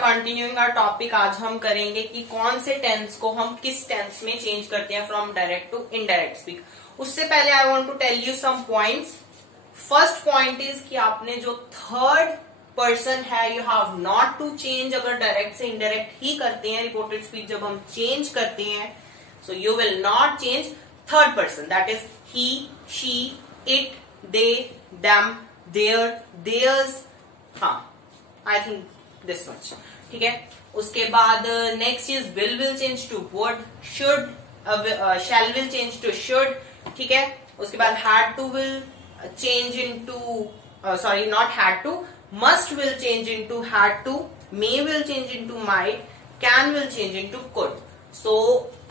Continuing our topic, आज हम करेंगे कि कौन से टेंस को हम किस टेंस में चेंज करते हैं from direct to indirect speak. उससे पहले I want to tell you some points. First point is कि आपने जो थर्ड पर्सन है you have not to change. अगर डायरेक्ट से इनडायरेक्ट ही करते हैं रिपोर्टेड स्पीच जब हम चेंज करते हैं, so you will not change third person, that is he, she, it, they, them, their, theirs. हाँ, आई थिंक दिस मच, ठीक है। उसके बाद next is will change to would, should, shall will change to should, ठीक है। उसके बाद had to will change into, sorry not had to, must will change into had to, may will change into might, can will change into could. So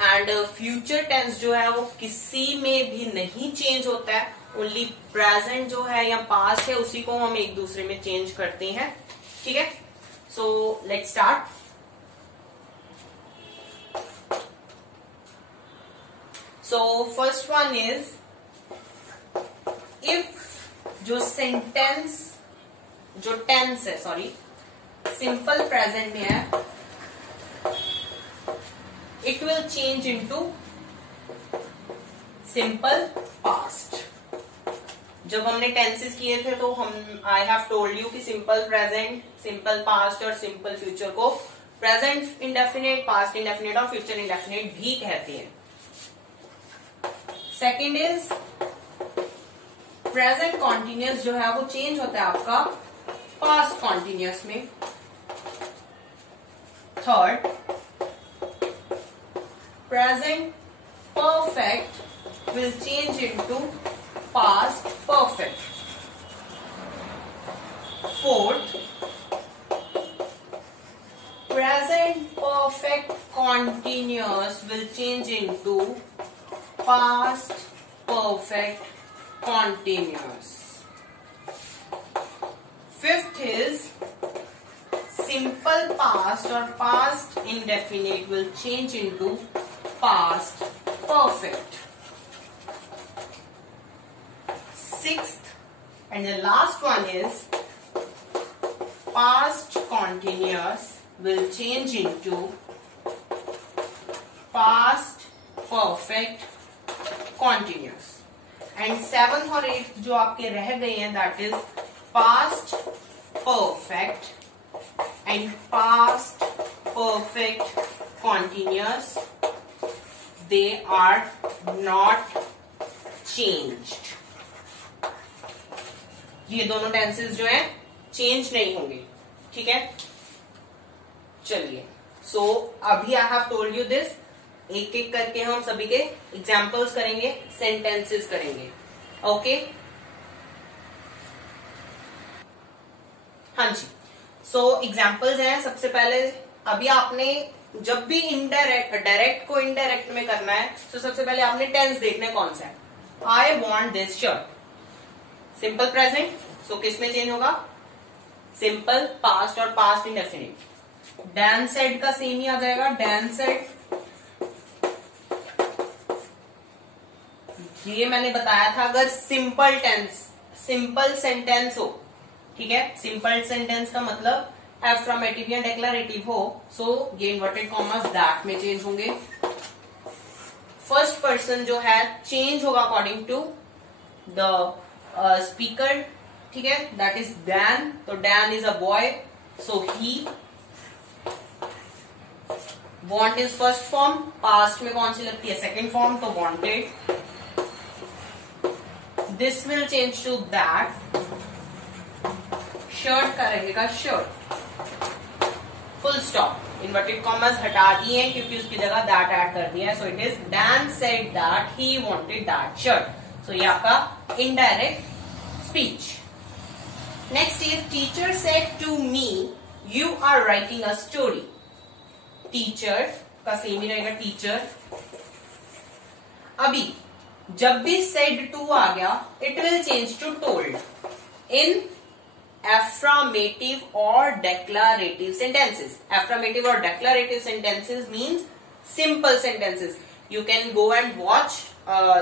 and future tense जो है वो किसी में भी नहीं चेंज होता है, ओनली प्रेजेंट जो है या पास्ट है उसी को हम एक दूसरे में चेंज करते हैं, ठीक है। So let's start. So first one is if जो सेंटेंस जो टेंस है, सॉरी सिंपल प्रेजेंट में है, it will change into simple past. जब हमने टेंसेस किए थे तो हम आई हैव टोल्ड यू कि सिंपल प्रेजेंट, सिंपल पास्ट और सिंपल फ्यूचर को प्रेजेंट इंडेफिनिट, पास्ट इंडेफिनिट और फ्यूचर इंडेफिनिट भी कहते हैं। सेकंड इज प्रेजेंट कॉन्टिन्यूअस जो है वो चेंज होता है आपका पास्ट कॉन्टिन्यूअस में। Third, present perfect will change into past perfect. Fourth, present perfect continuous will change into past perfect continuous. Fifth is simple past or past indefinite will change into past perfect. Sixth and the last one is past continuous will change into past perfect continuous. And seventh और eighth जो आपके रह गए हैं that is past perfect and past perfect continuous, they are not changed. ये दोनों tenses जो है चेंज नहीं होंगे, ठीक है। चलिए, सो अभी I have told you this, एक एक करके हम सभी के एग्जाम्पल्स करेंगे, सेंटेंसेस करेंगे, ओके। हाँ जी, सो एग्जाम्पल्स हैं। सबसे पहले अभी आपने जब भी डायरेक्ट को इनडायरेक्ट में करना है तो सबसे पहले आपने टेंस देखना है कौन सा है। I want this shirt, simple present, so किस में चेंज होगा? सिंपल पास्ट और पास्ट इंडेफिनिट। डैन सेड का सेम ही आ जाएगा, डैन सेड। ये मैंने बताया था अगर सिंपल टेंस, सिंपल सेंटेंस हो, ठीक है। सिंपल सेंटेंस का मतलब एफ्रमेटिव या डिक्लेरेटिव हो, सो ये इन्वर्टेड कॉमास दैट में चेंज होंगे। फर्स्ट पर्सन जो है चेंज होगा अकॉर्डिंग टू द स्पीकर, ठीक है, दैट इज डैन। तो Dan is a boy, so he. Want is first form, past में कौन सी लगती है? सेकेंड फॉर्म, तो wanted. This will change to that, shirt का रहेगा shirt, full stop. Inverted commas हटा दिए हैं क्योंकि उसकी जगह दैट ऐड कर दिया है, so it is Dan said that he wanted that shirt. So ये आपका indirect speech. Next is teacher said to me, you are writing a story. Teacher का सेम ही रहेगा टीचर। अभी जब भी said to आ गया, it will change to told in affirmative or declarative sentences. Affirmative or declarative sentences means simple sentences. You can go and watch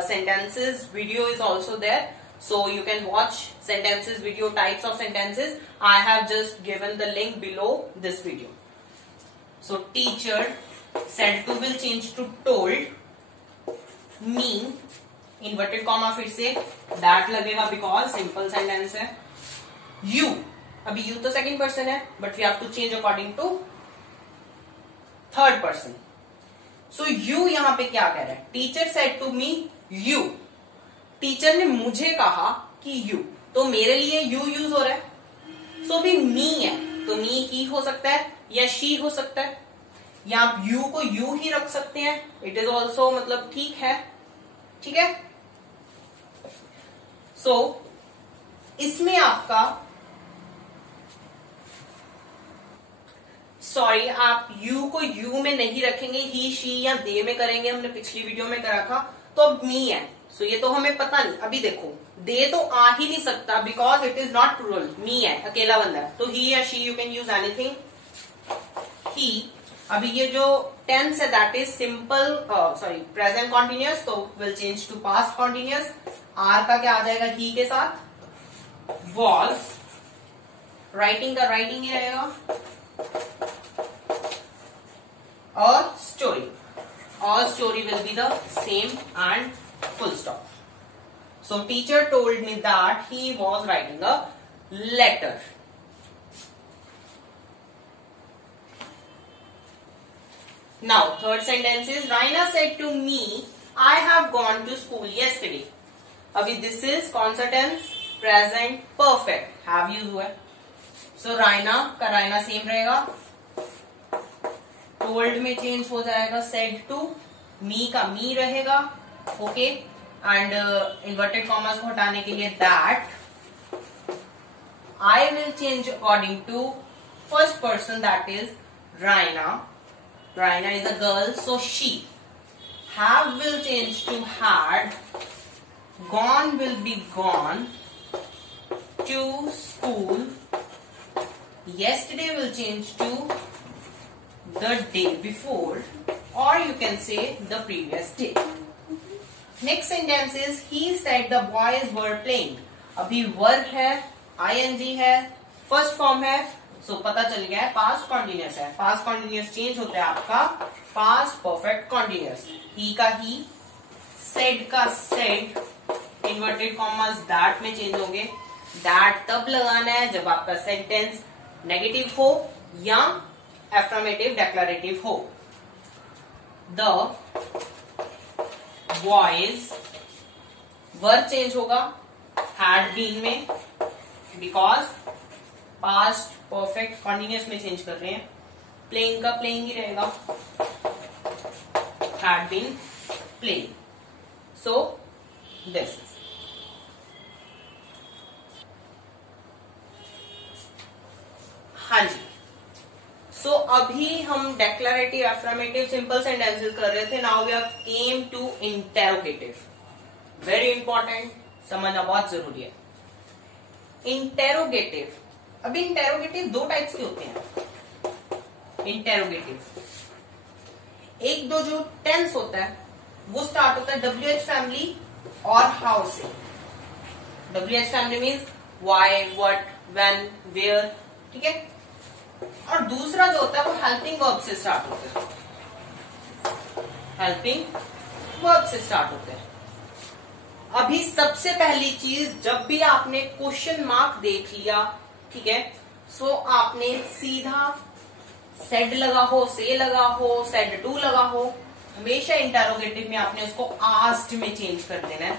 sentences video is also there, so you can watch sentences video, types of sentences. I have just given the link below this video. So teacher said to will change to told. Me inverted comma फिर से that लगेगा because simple sentence है. You, अभी you तो second person है but we have to change according to third person. So you यहां पे क्या कह रहा है? Teacher said to me you. Teacher ने मुझे कहा कि यू, तो मेरे लिए यू यूज हो रहा है. सो भी मी है तो मी ही हो सकता है या शी हो सकता है, या आप यू को यू ही रख सकते हैं. इट इज ऑल्सो मतलब ठीक है. ठीक है. सो इसमें आपका सॉरी आप यू को यू में नहीं रखेंगे, ही शी या दे में करेंगे. हमने पिछली वीडियो में करा था. तो अब मी है, सो ये तो हमें पता नहीं. अभी देखो दे तो आ ही नहीं सकता because it is not plural. Me है, अकेला बंदा है, तो ही या she you can use anything. He, अभी ये जो टेंस है that is simple sorry present continuous, तो will change to past continuous. Are का क्या आ जाएगा ही के साथ? वॉज. राइटिंग का राइटिंग ही रहेगा. और स्टोरी, और story will be the same and full stop. So teacher told me that he was writing a letter. Now, third sentence is Raina said to me, I have gone to school yesterday. अभी this is कौन सा tense? Present perfect. Have use हुआ है. So Raina का Raina same रहेगा. Told में change हो जाएगा said to. Me का me रहेगा. Okay. And inverted commas को हटाने के लिए that. I will change according to first person, that is Raina. Raina is a girl, so she. Have will change to had. Gone will be gone. To school. Yesterday will change to the day before, or you can say the previous day. Next sentence is he said the boys were playing. अभी were है, ing है, first form है. सो पता चल गया है past continuous है. Past continuous change होता है आपका पास्ट परफेक्ट कॉन्टिन्यूअस. ही का ही, सेड का सेड, इन्वर्टेड कॉमास दैट में चेंज होंगे. दैट तब लगाना है जब आपका सेंटेंस नेगेटिव हो या एफर्मेटिव डिक्लेरेटिव हो. द बॉयज, वर चेंज होगा हैड बीन में बिकॉज पास्ट परफेक्ट कॉन्टिन्यूअस में चेंज कर रहे हैं. प्लेइंग का प्लेइंग ही रहेगा. Had been playing. So this हाँ जी. सो अभी हम डेक्लरेटिव, एफर्मेटिव, सिंपल सेंटेंसेस कर रहे थे. Now we have came to interrogative. Very important, समझना बहुत जरूरी है. इंटेरोगेटिव, अभी इंटेरोगेटिव दो टाइप्स के होते हैं. इंटेरोगेटिव एक दो जो टेंस होता है वो स्टार्ट होता है WH फैमिली और हाउ से. WH family means why, what, when, where. ठीक है. और दूसरा जो होता है वो हेल्पिंग वर्ब से स्टार्ट होता है. हेल्पिंग वर्ब से स्टार्ट होते हैं. अभी सबसे पहली चीज, जब भी आपने क्वेश्चन मार्क देख लिया, ठीक है, सो आपने सीधा सेड लगा हो, से लगा हो, सेड टू लगा हो, हमेशा इंटेरोगेटिव में आपने उसको आस्क्ड में चेंज कर देना है.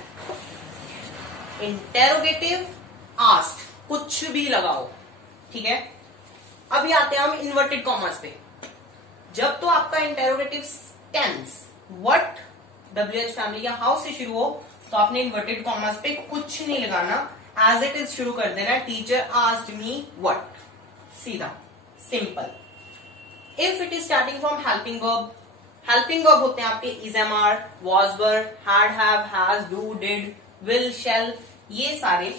इंटेरोगेटिव, आस्क्ड, कुछ भी लगाओ. ठीक है. अभी आते हैं हम इन्वर्टेड कॉमर्स पे. जब तो आपका interrogative tense what, WH family या हाउ से शुरू हो, तो आपने इन्वर्टेड कॉमर्स पे कुछ नहीं लगाना, एज इट इज शुरू कर देना. टीचर आस्क्ड मी व्हाट, सीधा simple. If it is starting from helping verb, helping verb होते हैं आपके is, am, are, was, were, had, have, has, do, did, will, shall, ये सारे.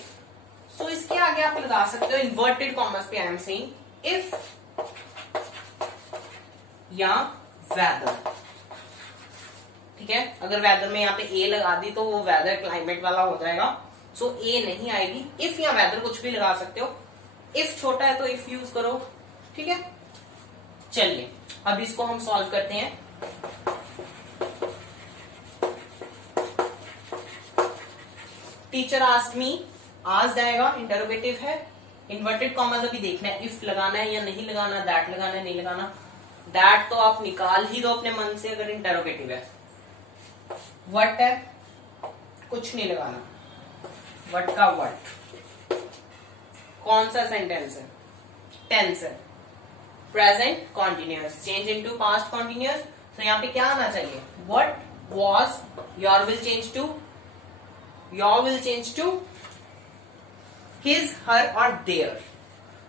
सो इसके आगे आप लगा सकते हो इन्वर्टेड कॉमर्स पे. आई एम सेइंग इफ या वेदर. ठीक है, अगर वेदर में यहाँ पे ए लगा दी तो वो वेदर क्लाइमेट वाला हो जाएगा, सो ए नहीं आएगी। इफ या वेदर कुछ भी लगा सकते हो, इफ छोटा है तो इफ यूज करो, ठीक है। चलिए अब इसको हम सॉल्व करते हैं। टीचर आस्क्ड मी, आस्क्ड आएगा, इंटरोगेटिव है, इन्वर्टेड कॉमर्स अभी देखना है इफ लगाना है या नहीं लगाना, दैट लगाना है नहीं लगाना। दैट तो आप निकाल ही दो अपने मन से अगर इंटरोगेटिव है। व्हाट है, कुछ नहीं लगाना, व्हाट का व्हाट। कौन सा सेंटेंस है, टेंस है, present continuous change into past continuous. तो यहाँ पे क्या आना चाहिए, what was, your will change to, your will change to his her और देयर।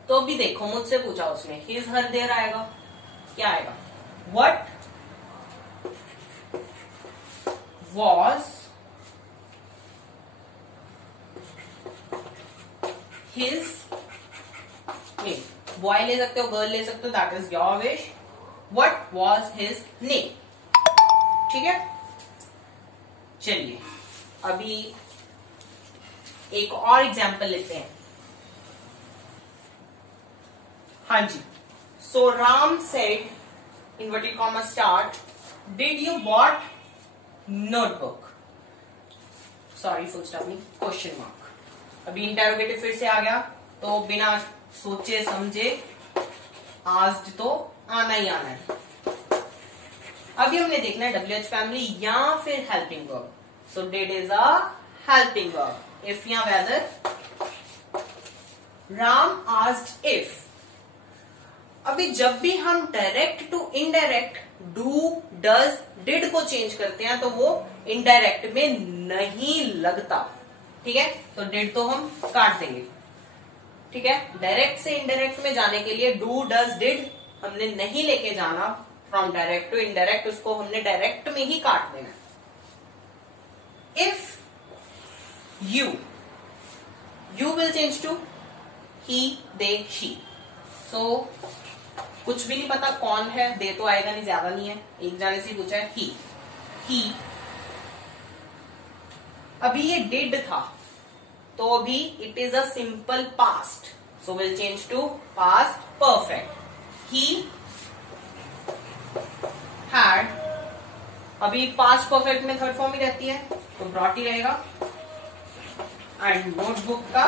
तो भी देखो मुझसे पूछा उसने, हिज हर देयर आएगा, क्या आएगा, what was his name, boy ले सकते हो, गर्ल ले सकते हो, that is your wish. What was his name, ठीक है। चलिए अभी एक और एग्जाम्पल लेते हैं। हाँ जी, so Ram said, inverted comma start, did you bought notebook, sorry full stop नहीं, क्वेश्चन मार्क। अभी इंटरोगेटिव फिर से आ गया, तो बिना सोचे समझे आस्क्ड तो आना ही आना है। अभी हमने देखना है WH फैमिली या फिर helping verb. So did is a helping verb. If या वेदर, राम आस्क्ड इफ। अभी जब भी हम direct to indirect do, does, did को चेंज करते हैं तो वो इनडायरेक्ट में नहीं लगता, ठीक है। तो डिड तो हम काट देंगे, ठीक है। डायरेक्ट से इनडायरेक्ट में जाने के लिए डू, डज, डिड हमने नहीं लेके जाना, फ्रॉम डायरेक्ट टू इनडायरेक्ट उसको हमने डायरेक्ट में ही काट देना। If you, you will change to he, they, she. So कुछ भी नहीं पता कौन है, दे तो आएगा नहीं, ज्यादा नहीं है, एक जाने से पूछा है ही। अभी ये डिड था तो अभी it is a simple past, so will change to past perfect. He had, अभी पास्ट परफेक्ट में थर्ड फॉर्म ही रहती है तो ब्रॉट ही रहेगा। एंड नोटबुक का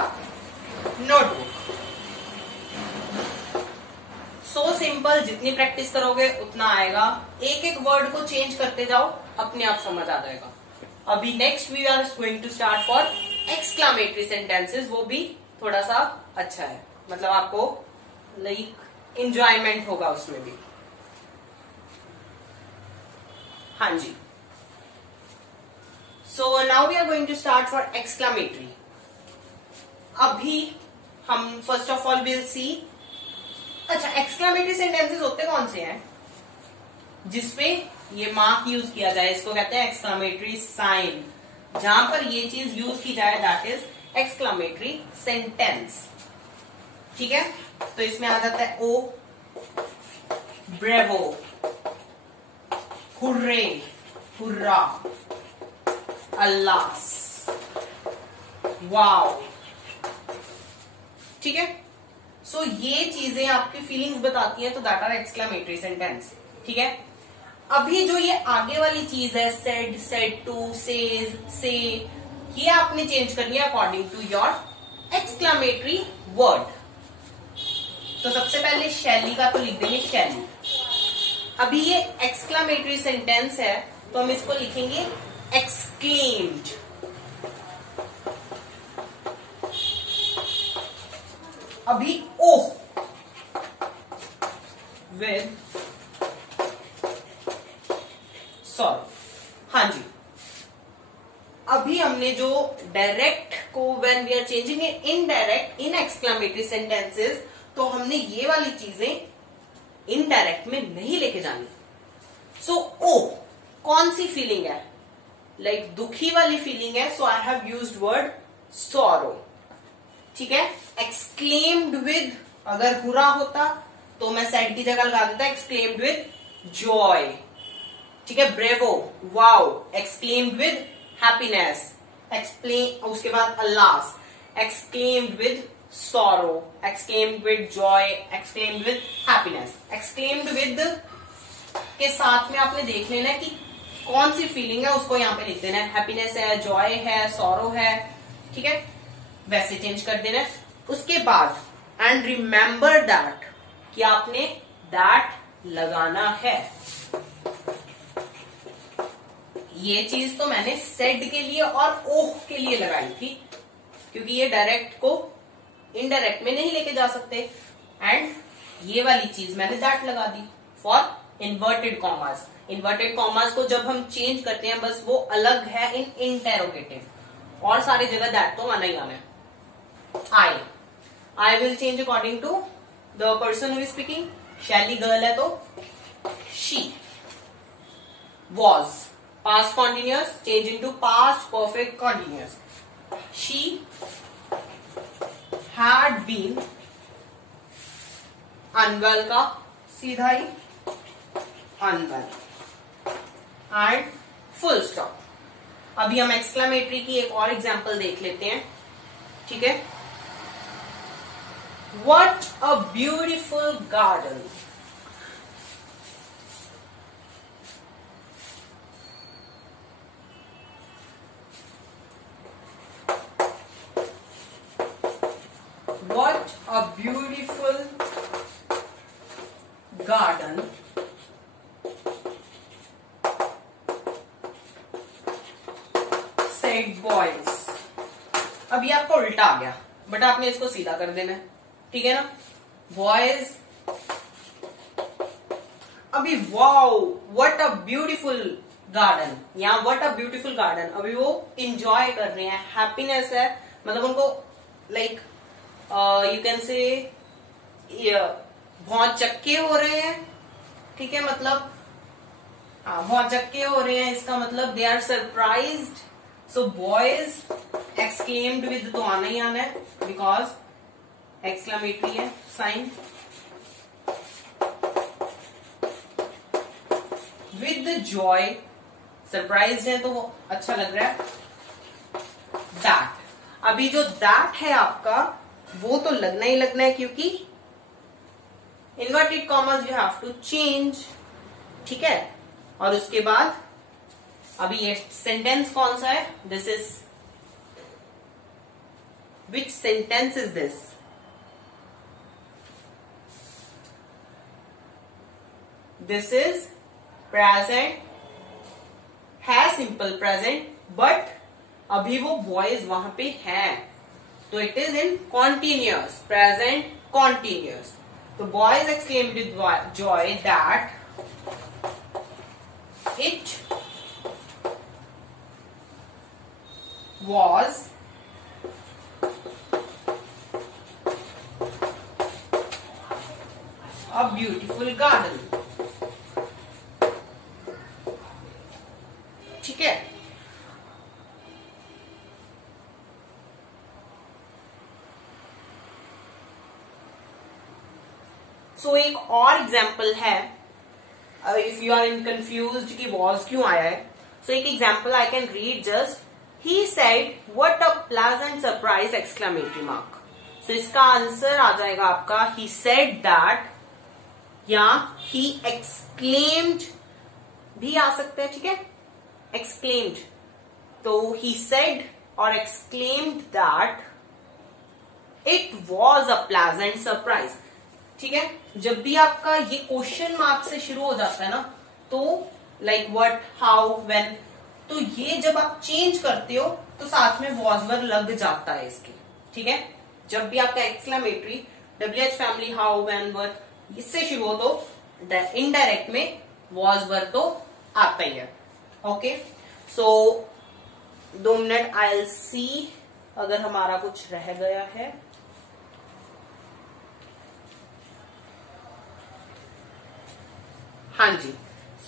नोटबुक। सो सिंपल, जितनी प्रैक्टिस करोगे उतना आएगा। एक एक वर्ड को चेंज करते जाओ, अपने आप समझ आ जाएगा। अभी next we are going to start for exclamatory sentences. वो भी थोड़ा सा अच्छा है, मतलब आपको लाइक एंजॉयमेंट होगा उसमें भी। हाँ जी, so now we are going to start for exclamatory. अभी हम first of all will see, अच्छा एक्सक्लामेटरी सेंटेंसेस होते कौन से हैं जिसपे ये मार्क यूज किया जाए, इसको कहते हैं एक्सक्लामेटरी साइन। जहां पर ये चीज यूज की जाए दैट इज एक्सक्लामेटरी सेंटेंस, ठीक है। तो इसमें आ जाता है ओ, ब्रेवो, हुर्रे, हुर्रा, अल्लास, वाओ, ठीक है। सो ये चीजें आपकी फीलिंग्स बताती हैं, तो दैट आर एक्सक्लामेटरी सेंटेंस, ठीक है। अभी जो ये आगे वाली चीज है सेड, सेड टू, सेज, से, ये आपने चेंज करनी है according to your exclamatory word. तो सबसे पहले शैली का तो लिख देंगे शैली। अभी ये एक्सक्लामेटरी सेंटेंस है तो हम इसको लिखेंगे एक्सक्लेम्ड। अभी ओह विद सॉरी, हाँ जी। अभी हमने जो डायरेक्ट को when we are changing it indirect in exclamatory sentences, तो हमने ये वाली चीजें इनडायरेक्ट में नहीं लेके जानी। सो ओ कौन सी फीलिंग है, लाइक दुखी वाली फीलिंग है, so I have used word sorrow, ठीक है। एक्सक्लेम्ड विद, अगर बुरा होता तो मैं सैड की जगह लगा देता एक्सक्लेम्ड विद जॉय, ठीक है। Bravo, wow, exclaimed with happiness, explain, उसके बाद alas, exclaimed with sorrow, exclaimed with joy, exclaimed with happiness। exclaimed with के साथ में आपने देख लेना कि कौन सी फीलिंग है उसको यहाँ पे लिख देना है, हैप्पीनेस है, जॉय है, सॉरो है, ठीक है, वैसे चेंज कर देना है। उसके बाद एंड रिमेंबर दैट, कि आपने दैट लगाना है। ये चीज तो मैंने सेड के लिए और ओह के लिए लगाई थी, क्योंकि ये डायरेक्ट को इनडायरेक्ट में नहीं लेके जा सकते, एंड ये वाली चीज मैंने दैट लगा दी for inverted commas. Inverted commas को जब हम चेंज करते हैं बस वो अलग है इन इंटेरोगेटिव, और सारी जगह दैट तो आना ही आना है। I will change according to the person who is speaking. Shaily girl है तो she. Was, past continuous, change into past perfect continuous. She had been, unwell का सीधा ही unwell, and full stop। अभी हम एक्सक्लेमेटरी की एक और एग्जांपल देख लेते हैं, ठीक है। What a beautiful garden। What a beautiful garden said boys। अभी आपको उल्टा आ गया, बट आपने इसको सीधा कर देना है, ठीक है ना। बॉयज, अभी wow what a beautiful garden, यहाँ व्हाट अ ब्यूटीफुल गार्डन, अभी वो इंजॉय कर रहे हैं, हैप्पीनेस है, मतलब उनको लाइक यू कैन से बहुत चक्के हो रहे हैं, ठीक है, मतलब बहुत चक्के हो रहे हैं, इसका मतलब they are surprised. So boys, exclaimed with तो आना ही आना है, बिकॉज एक्सक्लेमेटरी है साइन। विद जॉय, सरप्राइज्ड है तो वो अच्छा लग रहा है। दैट, अभी जो दैट है आपका वो तो लगना ही लगना है, क्योंकि inverted commas you have to change, ठीक है। और उसके बाद अभी ये सेंटेंस कौन सा है, this is, which sentence is this, this is present, है सिंपल प्रेजेंट, बट अभी वो बॉयज वहां पे हैं, तो it is in continuous, present continuous. तो boys exclaimed with joy that it was a beautiful garden, ठीक है। सो एक और एग्जाम्पल है, if you are in confused कि वॉज क्यों आया है, सो एक example I can read just. He said, "What a pleasant surprise!" exclamatory mark. So इसका आंसर आ जाएगा आपका he said that, या he exclaimed भी आ सकता है, ठीक है, exclaimed। तो he said और exclaimed that it was a pleasant surprise, ठीक है। जब भी आपका ये क्वेश्चन मार्क से शुरू हो जाता है ना, तो लाइक व्हाट, हाउ, व्हेन, तो ये जब आप चेंज करते हो तो साथ में वॉज वर्ब लग जाता है इसके, ठीक है। जब भी आपका exclamatory WH family, how, when, what इससे शुरू हो तो इनडायरेक्ट में वॉज वर्ब तो आता ही है। Okay, so 2 minute, I will see अगर हमारा कुछ रह गया है। हाँ जी,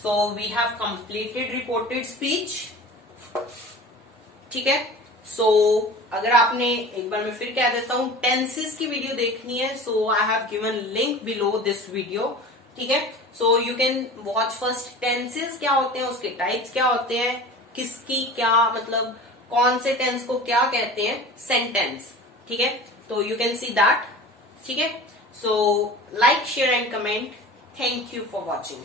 so we have completed reported speech, ठीक है। सो अगर आपने, एक बार मैं फिर कह देता हूं, टेंसेस की वीडियो देखनी है, so I have given link below this video, ठीक है। So you can watch first tenses क्या होते हैं, उसके टाइप्स क्या होते हैं, किसकी क्या मतलब कौन से टेंस को क्या कहते हैं, सेंटेंस, ठीक है। तो यू कैन सी दैट, ठीक है। So like share and comment. Thank you for watching.